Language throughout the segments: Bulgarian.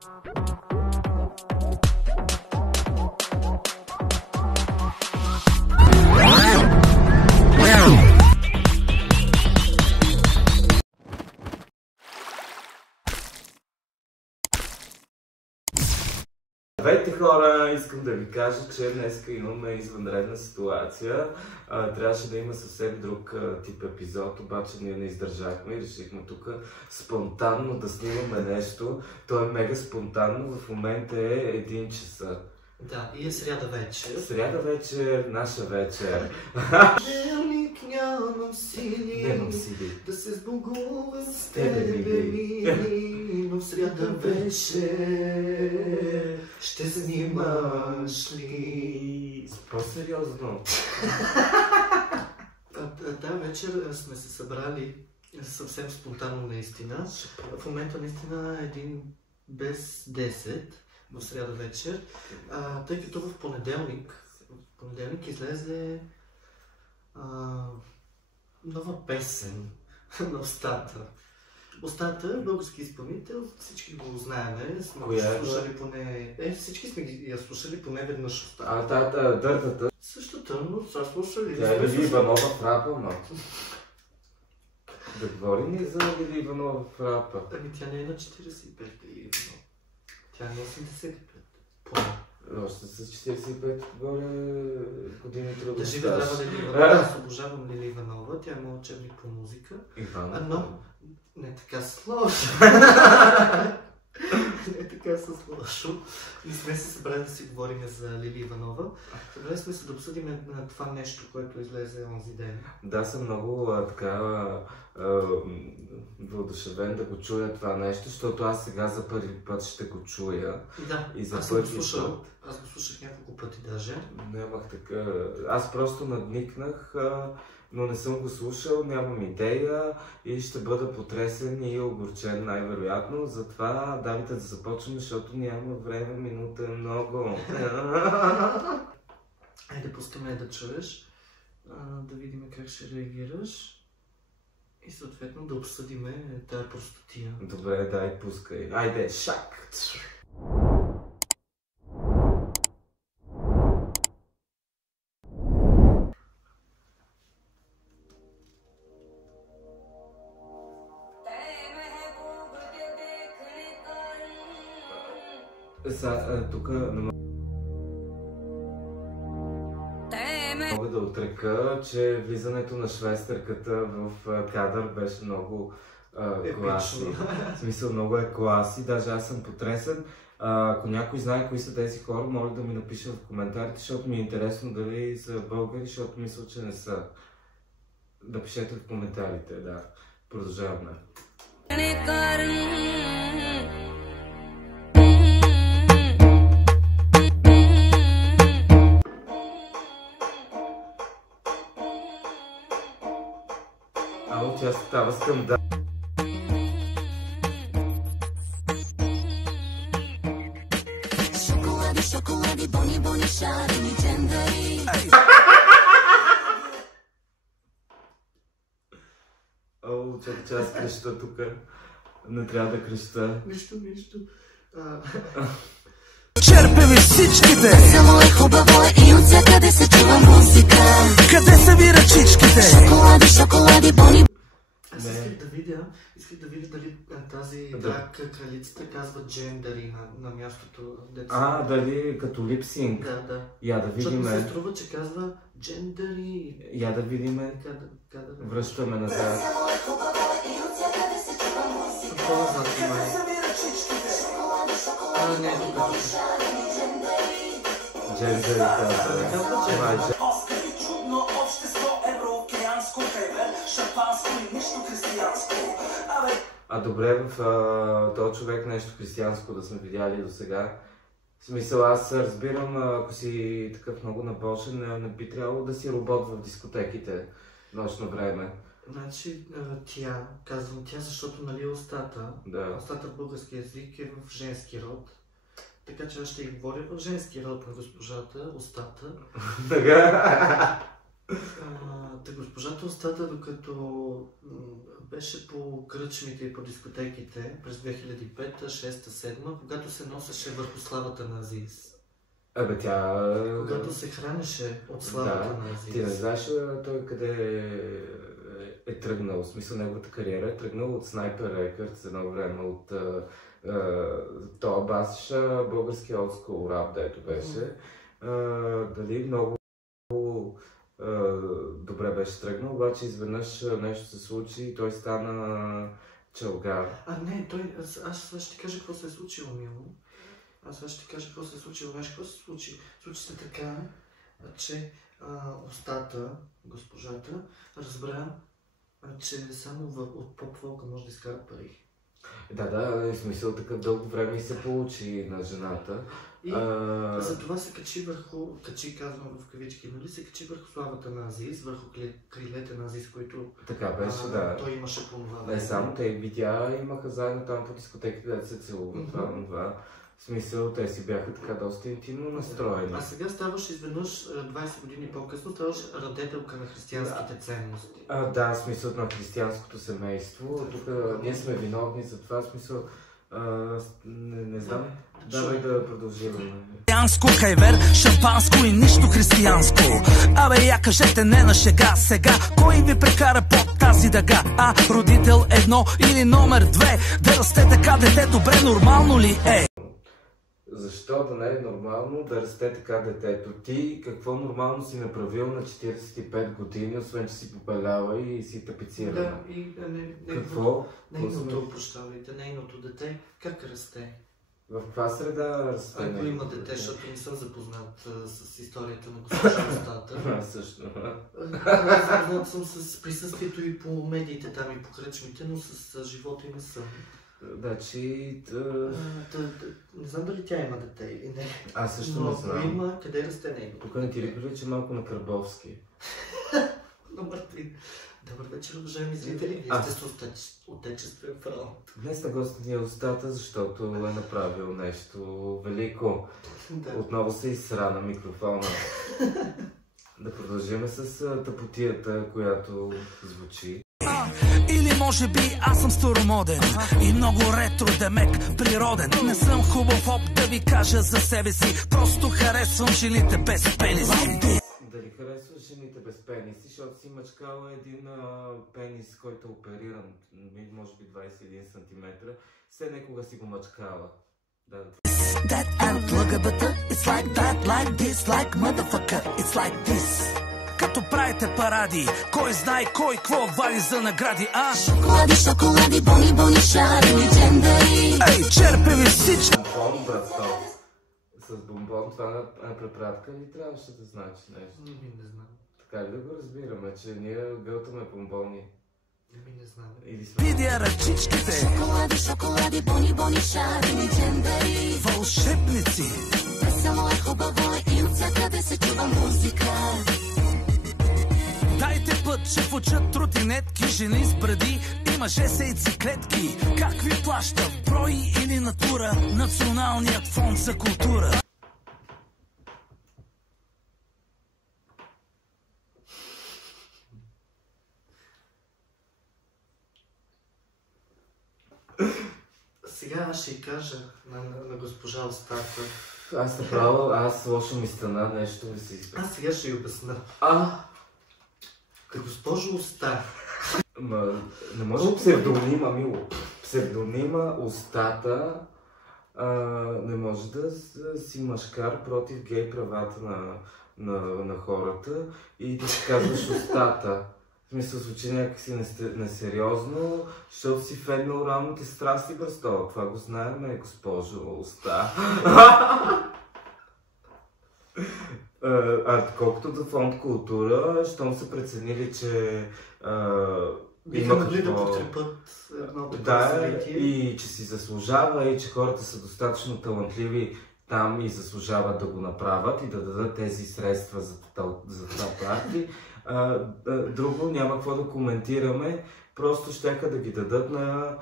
Здравейте хора, искам да ви кажа, че днес имаме извънредна ситуация. Трябваше да има съвсем друг тип епизод, обаче ние не издържахме и решихме тук спонтанно да снимаме нещо. То е мега спонтанно, в момента е 1 часа. Да, и е сряда вечер. Сряда вечер, наша вечер. Делник нямам сили да се сбогувам с тебе, мили, но в сряда вечер ще занимаш ли? По-сериозно. Тази вечер сме се събрали съвсем спонтанно наистина. В момента наистина е 1 без 10. В сряда вечер, тъй като в понеделник излезе нова песен на Устата. Устата, български изпълнител, всички го знаем, сме слушали поне... всички сме я слушали поне веднъж Устата. Дъртата. Същата, но са слушали. Тя е Лили Иванова в рапа, но... Да говорим ли за Лили Иванова в рапа? Ами тя не е на 45 Лили Иванова. Тя е на 85. Поне. Още с 45 години трудно. Да живе трябва Лили Иванова. Аз обожавам Лили Иванова. Тя има учебник по музика. Но не така с лошо. Не така с лошо. Не сме се събрали да си говорим за Лили Иванова. Събрали сме се да обсъдим на това нещо, което излезе онзи ден. Да, съм много въодушевен да го чуя това нещо, защото аз сега за първи път ще го чуя. Да, и за аз го слушах няколко пъти даже. Нямах така... Аз просто надникнах, но не съм го слушал, нямам идея и ще бъда потресен и огорчен най-вероятно. Затова давайте да започваме, защото няма време, минута е много. Айде, пускаме да чуеш, да видим как ще реагираш и съответно да обсъдим тази простотия. Добре, дай, пускай. Айде, шак! Тук мога да отрека, че влизането на швестерката в кадър беше много класно. В смисъл, много е класи, даже аз съм потресен. Ако някой знае кои са тези хора, моля да ми напише в коментарите, защото ми е интересно дали са българи, защото мисля, че не са. Напишете в коментарите, да. Продължаваме. Тя става скандал. Шоколади, бони, шарени, джендари. Чакай, че аз креща тук. Не трябва да креща. Нищо. Черпеме всичките! Село е хубаво и от всякъде се чува музика. Къде са ви ръчичките? Шоколади, бони. Аз исках да видя дали тази кралицата казва джендари на мястото. Дали като липсинг? Да. Я да видим. Защото ми се струва, че казва джендари. Я да видим. Връщаме назад. Село е хубаво и от всякъде се чува музика. По-назад има. Не, Джендари казва. Оскари чудно общество, евроокеанско, кревер, шампанско и нищо християнско. Добре, в този човек нещо християнско да сме видяли до сега. В смисъл, аз разбирам, ако си такъв много набочен, не би трябвало да си робот в дискотеките нощно време. Значи казвам тя, защото нали устата, устата в български език е в женски род. Така че аз ще говоря в женски род на госпожата, устата. Така. Госпожата устата, докато беше по кръчмите и по дискотеките през 2005, 6, 7, когато се носеше върху славата на Азис. Когато се хранеше от славата на Азис. Ти не знаеш той къде е тръгнал, в смисъл неговата кариера е тръгнал от Sniper Records едно време, от това басиша българския олдскул рап, дето беше. Дали много добре беше тръгнал, обаче изведнъж нещо се случи и той стана чалгар. Не, аз ще ти кажа какво се е случило, Мило. Знаеш какво се случи? Случи се така, че устата, госпожата, разбра, че само от поп-фолка може да изкара пари. В смисъл такъв дълго време и се получи на жената. И затова се казвам в кавички, нали, се качи върху славата на Азис, върху крилете на Азис, които така беше, той имаше по това. Не само те видя, имаха заедно там по дискотеките, да се целуват, това. В смисъл, те си бяха така доста интимно настроени. А сега ставаш изведнъж, 20 години по-късно, ставаш радетелка на християнските ценности. В смисъл на християнското семейство. Тук ние сме виновни за това, в смисъл, не знам. Давай да продължим. Християнско хайвер, шампанско и нищо християнско. Я кажете не на шега сега. Кой ви прекара под тази дъга? Родител едно или номер 2? Да расте така дете, добре, нормално ли е? Защо да не е нормално да расте така детето? Ти какво нормално си направил на 45 години, освен че си попелява и си тапицирана? Какво? Нейното, прощавайте, нейното дете как расте? В каква среда расте? Ако има дете, защото не съм запознат с историята на госпожа Устата. Също. Запознат съм с присъствието и по медиите там и по кръчмите, но с живота и не съм. Не знам дали тя има дете или не. Аз също не знам. Но има, къде расте нейното? Тук не ти ли прилича малко на Карбовски? Добър вечер, уважаеми зрители. Вие сте с Отечествен фронт. Днес на гостът ни е Устата, защото е направил нещо велико. Отново се изсра на микрофона. Да продължим с тъпотията, която звучи. Или може би аз съм старомоден и много ретро, демек, природен. Не съм хубав оп да ви кажа за себе си, просто харесвам жените без пениси. Дали харесваш жените без пениси, защото си мъчкала един пенис, който е опериран, може би 21 см, все некога си го мъчкала. That and LGBT, it's like that, like this, like motherfucker, it's like this. Като правите паради, кой знае кой какво вали за награди, Шоколади, шоколади, бони, бони, шарени, джендари. Черпе ви всички. Бомбон, братство. С бомбон, това на препратка ли трябваше да значи нещо? Не знам. Така ли да го разбираме, че ние гълтаме бомбони? Не знам. Видя ръчичките. Шоколади, шоколади, бони, бони, шарени, джендари. Вълшебници. Весело е, хубаво е и отвсякъде се чува музика. Дайте път, че фучат тротинетки, жени с бради и мъже с яйцеклетки. Как ви плаща, брой или натура, Националният фонд за култура? Сега аз ще кажа на госпожа Устата. Аз лошо ми стана, нещо ми се изпълни. Аз сега ще й обясна. Госпожо Уста. Не може псевдонима, Мило. Псевдонима Устата не може да си мъжкар против гей правата на хората и да си казваш Устата. В смисъл, звучи някакси несериозно, защото си фен на оралните страсти, бръсто. Това го знаем, госпожо Уста. Колкото до фонд култура, щом са преценили, че биха могли да подкрепят едно такова събитие. И че си заслужава, и че хората са достатъчно талантливи там и заслужават да го направят и да дадат тези средства за това парти. Друго няма какво да коментираме, просто щяха да ги дадат на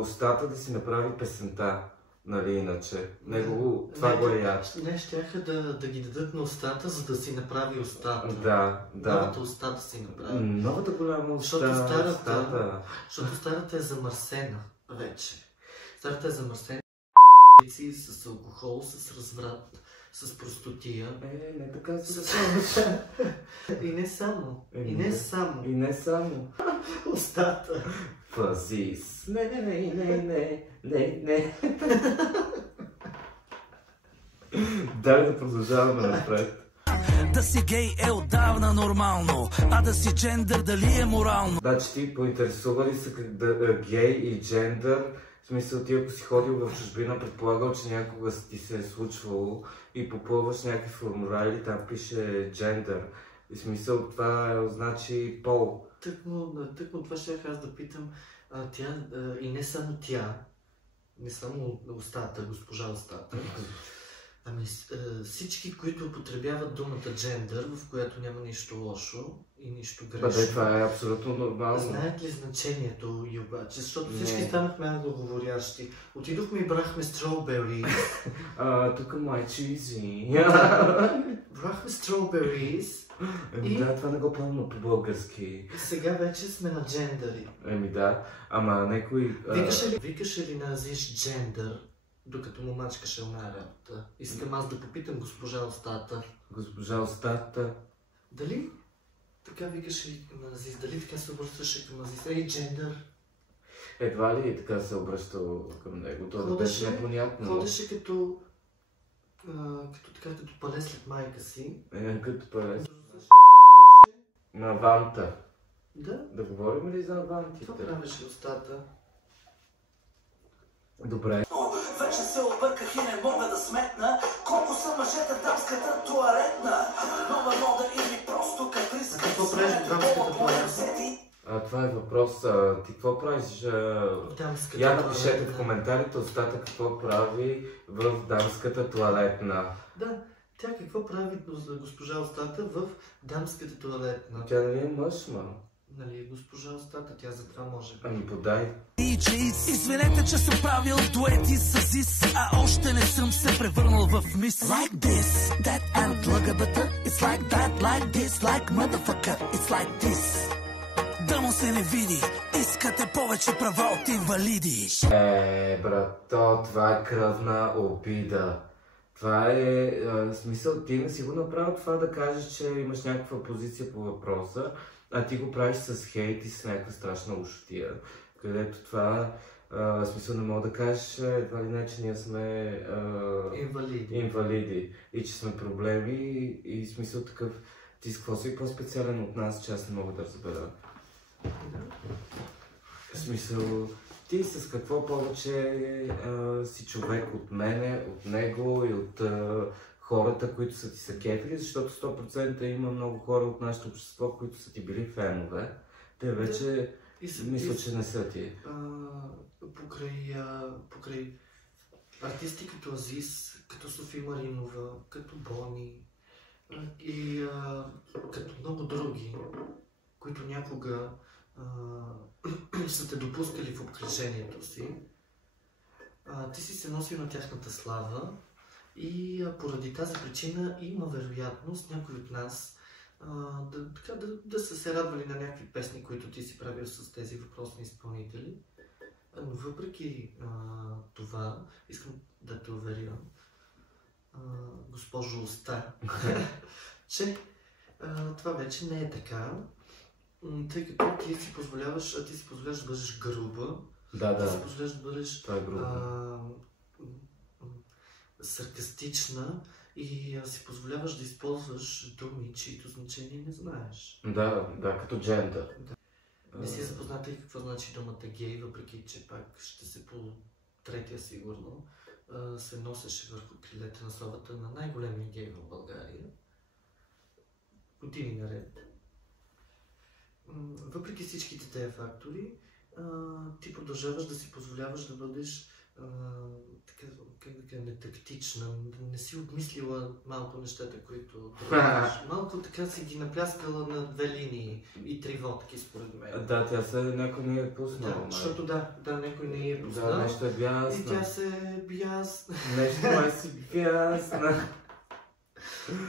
Устата да си направи песента. нали, иначе. Него, това го е ясно. Не, щяха да ги дадат на устата, за да си направи устата. Да. Новата уста да си направи. Новата голяма уста. Защото старата е замърсена вече. Старата е замърсена с алкохол, с разврат, с простотия. Не така се И не само. И не само. Устата. Фазис. Не. Дай да продължаваме напред. Да си гей е отдавна нормално, а да си джендър дали е морално? Значи ти поинтересува ли се гей и джендър? В смисъл, ти ако си ходил в чужбина, предполагал, че някога ти се е случвало и попълваш някакви формуляри, там пише джендър. В смисъл, това значи пол. Тъкмо това ще аз да питам, и не само тя, не само устата, госпожа устата, ами всички, които употребяват думата джендър, в която няма нищо лошо и нищо грешно. Това е абсолютно нормално. Знаят ли значението и обаче? Защото всички станахме англоговорящи. Отидохме и брахме строубери. Тук майче изи. Брахме строуберис. Да, това не го помня по-български. Сега вече сме на джендъри. Да, ама някой... Викаше ли на Азиш джендър, докато му мачкаше една работа? Искам аз да попитам госпожа устата. Госпожа устата? Дали така викаше на Азис? Дали така се обръщаше към Азис? Ей, джендър! Едва ли така се обръщал към него? Това беше непонятно. Ходеше като пале след майка си. Като пале. На ванта. Да. Да говорим ли за вантите? Това правеше устата. Добре. Вече се обърках и не мога да сметна колко са мъжете в дамската туалетна. Нова мода или просто каприз. Какво правиш в дамската туалетна? Това е въпрос. Ти какво правиш? Я напишете в коментарите устата какво прави в дамската туалетна. Да, тя какво прави госпожа устата в дамската туалетна? Тя нали е мъж, Нали, госпожа устата, тя за това може. Ами подай. Извинете, че съм правил дуети с Азис, а още не съм се превърнал в мис. Like this, that and LGBT. It's like that, like this, like motherfucker. It's like this. Да му се не види, искате повече права от инвалиди. Брато, това е кръвна обида. Това е смисъл, ти не си го направил това да кажеш, че имаш някаква позиция по въпроса, а ти го правиш с хейт и с някаква страшна ушотия, където това смисъл не мога да кажеш едва ли не, че ние сме инвалиди и че сме проблеми и смисъл такъв, ти с какво си по-специален от нас, че аз не мога да разбера. В смисъл, ти с какво повече си човек от мене, от него и от хората, които са ти са кефили, защото 100% има много хора от нашето общество, които са ти били фенове. Те вече мисля, че не са ти. Покрай артисти като Азис, като Софи Маринова, като Бони и като много други, които някога са те допускали в обкръжението си, ти си се носил на тяхната слава и поради тази причина има вероятност някой от нас да са се радвали на някакви песни, които ти си правил с тези въпросни изпълнители. Но въпреки това, искам да те уверя, госпожо Уста, че това вече не е така. Тъй като ти си позволяваш да бъдеш груба, ти си позволяваш да бъдеш саркастична и си позволяваш да използваш думи, чието значение не знаеш. Да, като джендър. Не си запозната и какво значи думата гей, въпреки че пак ще се по третия сигурно се носеше върху крилете на совата на най-големия гей в България. Години наред. Въпреки всичките тези фактори, ти продължаваш да си позволяваш да бъдеш нетактична, не си обмислила малко нещата, които правиш. Малко така си ги напляскала на 2 линии и 3 водки, според мен. Да, тя се някой не е пуснал. Да, защото някой не е пуснал. Да, нещо е бясна. И тя се бясна. Нещо май си бясна.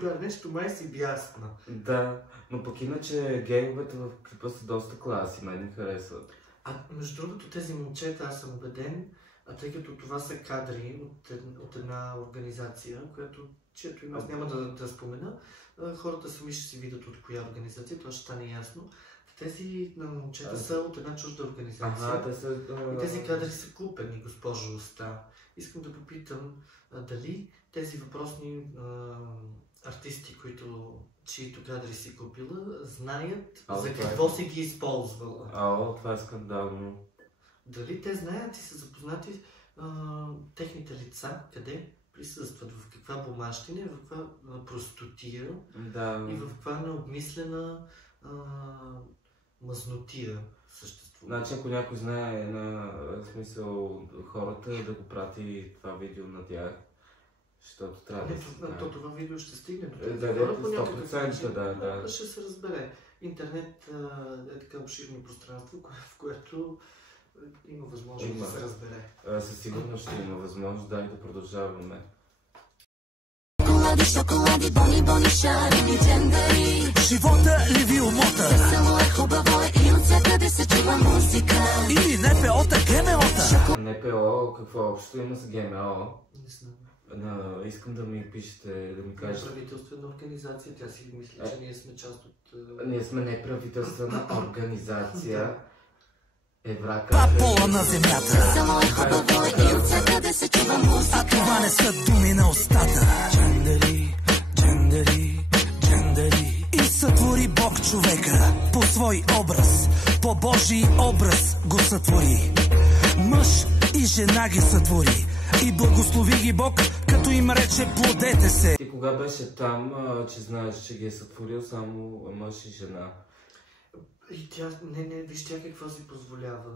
Да, нещо май си бясна. Да, но пък иначе гейовете в клипа са доста класи, мен ми харесват. Между другото, тези момчета, аз съм убеден, тъй като това са кадри от една организация, чието име аз няма да спомена, хората сами ще си видят от коя организация, това ще стане ясно. Тези момчета са от една чужда организация. И тези кадри са купени, госпожо Оста. Искам да попитам дали тези въпросни артисти, чието кадри си купила, знаят за какво си ги използвала. Това е скандално. Дали те знаят и са запознати техните лица, къде присъстват, в каква бумащина, в каква простотия и в каква необмислена мазнотия съществува. Значи, ако някой знае на смисъл хората, да го прати това видео на тях, защото трябва да се знае. Това видео ще стигне до тези хора по някакъв начин. Да. Ще се разбере. Интернет е така обширно пространство, в което има възможност да се разбере. Със сигурност ще има възможност, да продължаваме. Шоколади, бони, бони, шарени, джендари. Живота ли ви умота? Весело е, хубаво е и от всякъде се чува музика. Или НПО-та, ГМО-та? НПО, какво общо има с ГМО? Не знам. Искам да ми пишете, да ми кажете. Неправителствена организация, тя си мисли, че ние сме част от... Ние сме неправителствена организация. Пола на земята. Весело е, хубаво е и от всякъде се чува музика. А това не са думи на устата. Джендери, джендери, джендери. И сътвори Бог човека по свой образ, по Божий образ го сътвори. Мъж и жена ги сътвори и благослови ги Бог, като им рече плодете се. Ти кога беше там, че знаеш, че ги е сътворил само мъж и жена? И тя, виж тя какво си позволява.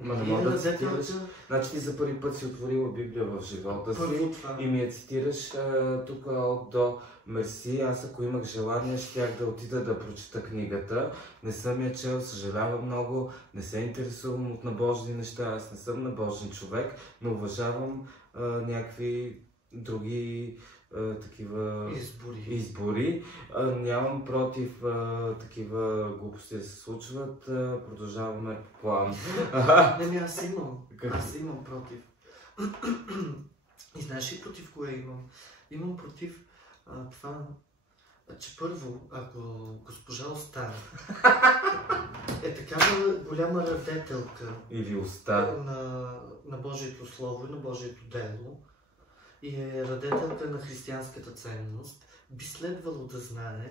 Не мога да цитираш. Значи ти за първи път си отворила Библия в живота си и ми я цитираш тук от до мерси. Аз ако имах желание, щях да отида да прочета книгата. Не съм я чел, съжалявам много, не се интересувам от набожни неща, аз не съм набожен човек, но уважавам някакви други такива избори. Нямам против такива глупости да се случват. Продължаваме по план. Аз имам против. И знаеш ли против кое имам? Имам против това, че първо, ако госпожа Оста е такава голяма радетелка или уста на Божието Слово и на Божието дело, и е радетелка на християнската ценност, би следвало да знае,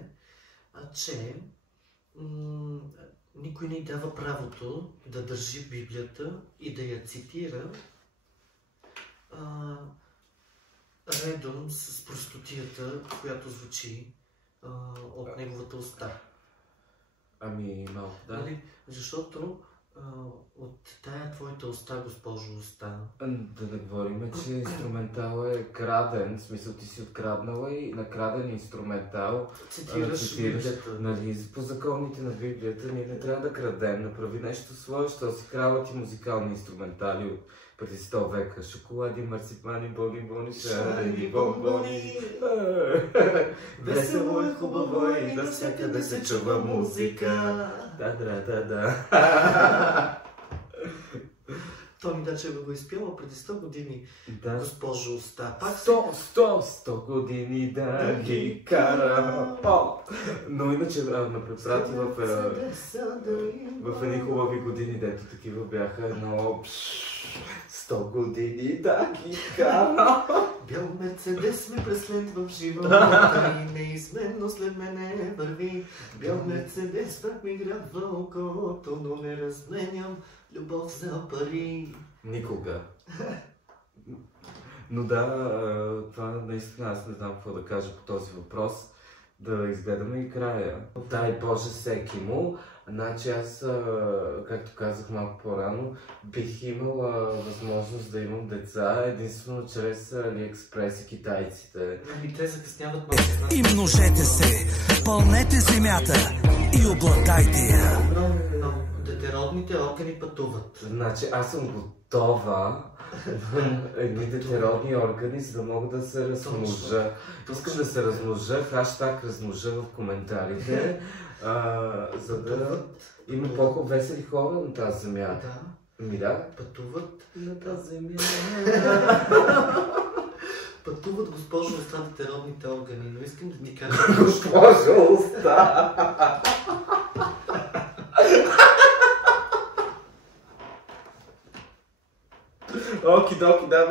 че никой не й дава правото да държи Библията и да я цитира редом с простотията, която звучи от неговата уста. Малко, да. Защото от тая твоята уста, госпожо Оста. Да не говорим, че инструментал е краден, в смисъл ти си откраднала и на краден инструментал цитираш Библията. Нали, по законите на Библията ние не трябва да крадем, направи нещо свое, що си крала ти музикални инструментали от преди 100 века. Шоколади, марципани, бони, бони, шарени, бомбони. Весело е, хубаво е и навсякъде се чува музика. Да. Томи Дачева го изпяла преди 100 години, госпожо Оста. 100 години да ги карам. Но иначе ме препрати в едни хубави години, дето такива бяха едно 100 години да ги карам. Бял Мерцедес ме преследва в живота и неизменно след мене върви. Бял Мерцедес пак ми грабва окото, но не разменям любов за пари. Никога. Но да, това наистина аз не знам какво да кажа по този въпрос. Да изгледаме и края. Дай Боже всеки му. Значи аз, както казах малко по-рано, бих имала възможност да имам деца единствено чрез AliExpress и китайците. Ами те закъсняват малко. И множете се, пълнете земята и обладайте я. Но детеродните органи пътуват. Значи аз съм готова едни детеродни органи, за да мога да се размножа. Искам да се размножа, хаштаг размножа в коментарите, за да има по-весели хора на тази земя. Да. Ми да. Пътуват На тази земя. Пътуват, госпожо, Уста, детеродните органи, но искам да ти кажа... Госпожо Уста! Оки-доки, да.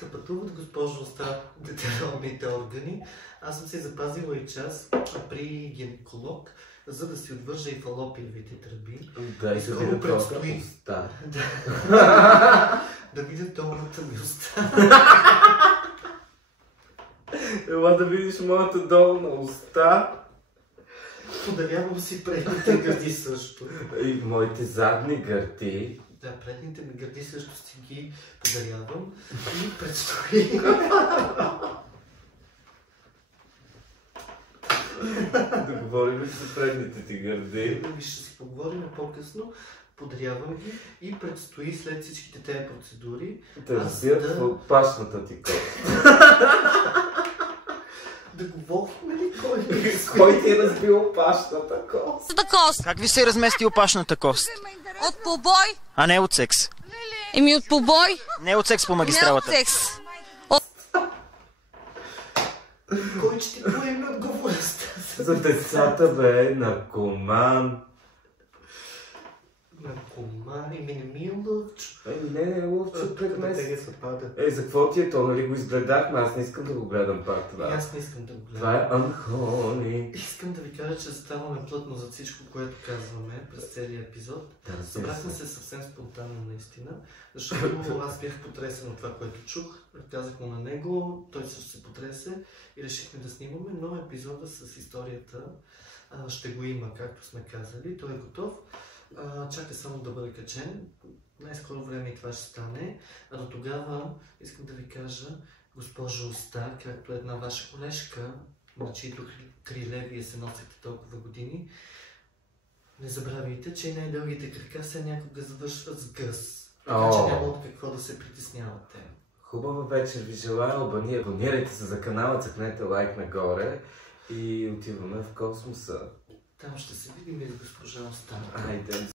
Да пътуват, госпожо Уста, детеродните органи. Аз съм се запазила и час при гинеколог, за да си отвържа и фалопиевите тръби. Да, и да видя предстои уста. Да видя долната ми уста. Ела да видиш моята долна уста. Подарявам си предните гърди също. И моите задни гърди. Да, предните ми гърди също си ги подарявам. И предстои... Да говорим за предните ти гърди. Ще си поговорим по-късно. Подарявам ги и предстои след всичките тези процедури да разбият в пашната ти кост. Да говорим ли кой? С кой ти е разбил пашната кост? Как ви се е разместил пашната кост? От побой? А не от секс. Еми от побой? Не от секс по магистралата. Не от секс. Кой ще ти поеме отговорността? За децата, бе, наркоман. Наркоман, име не ми е лъвчо. Не, лъвчо пред месец. се пада. За какво ти е то, нали го изгледахме? Аз не искам да го гледам пак това. Аз не искам да го гледам. Това е Unholy. Искам да ви кажа, че ставаме плътно за всичко, което казваме през целия епизод. Събрахме се съвсем спонтанно наистина, защото аз бях потресен от това, което чух. Казах му на него, той също се потресе и решихме да снимаме, но епизода с историята ще го има, както сме казали. Той е готов. Чака само да бъде качен. Най-скоро време и това ще стане. А до тогава искам да ви кажа, госпожо Уста, както една ваша колежка, на чието криле вие се носите толкова години, не забравяйте, че най-дългите крака се някога завършват с гъс. Така че няма от какво да се притеснявате. Хубава вечер ви желая, абонирайте се за канала, цъкнете лайк нагоре и отиваме в космоса. Там ще се видим и с госпожа Уста. Айде.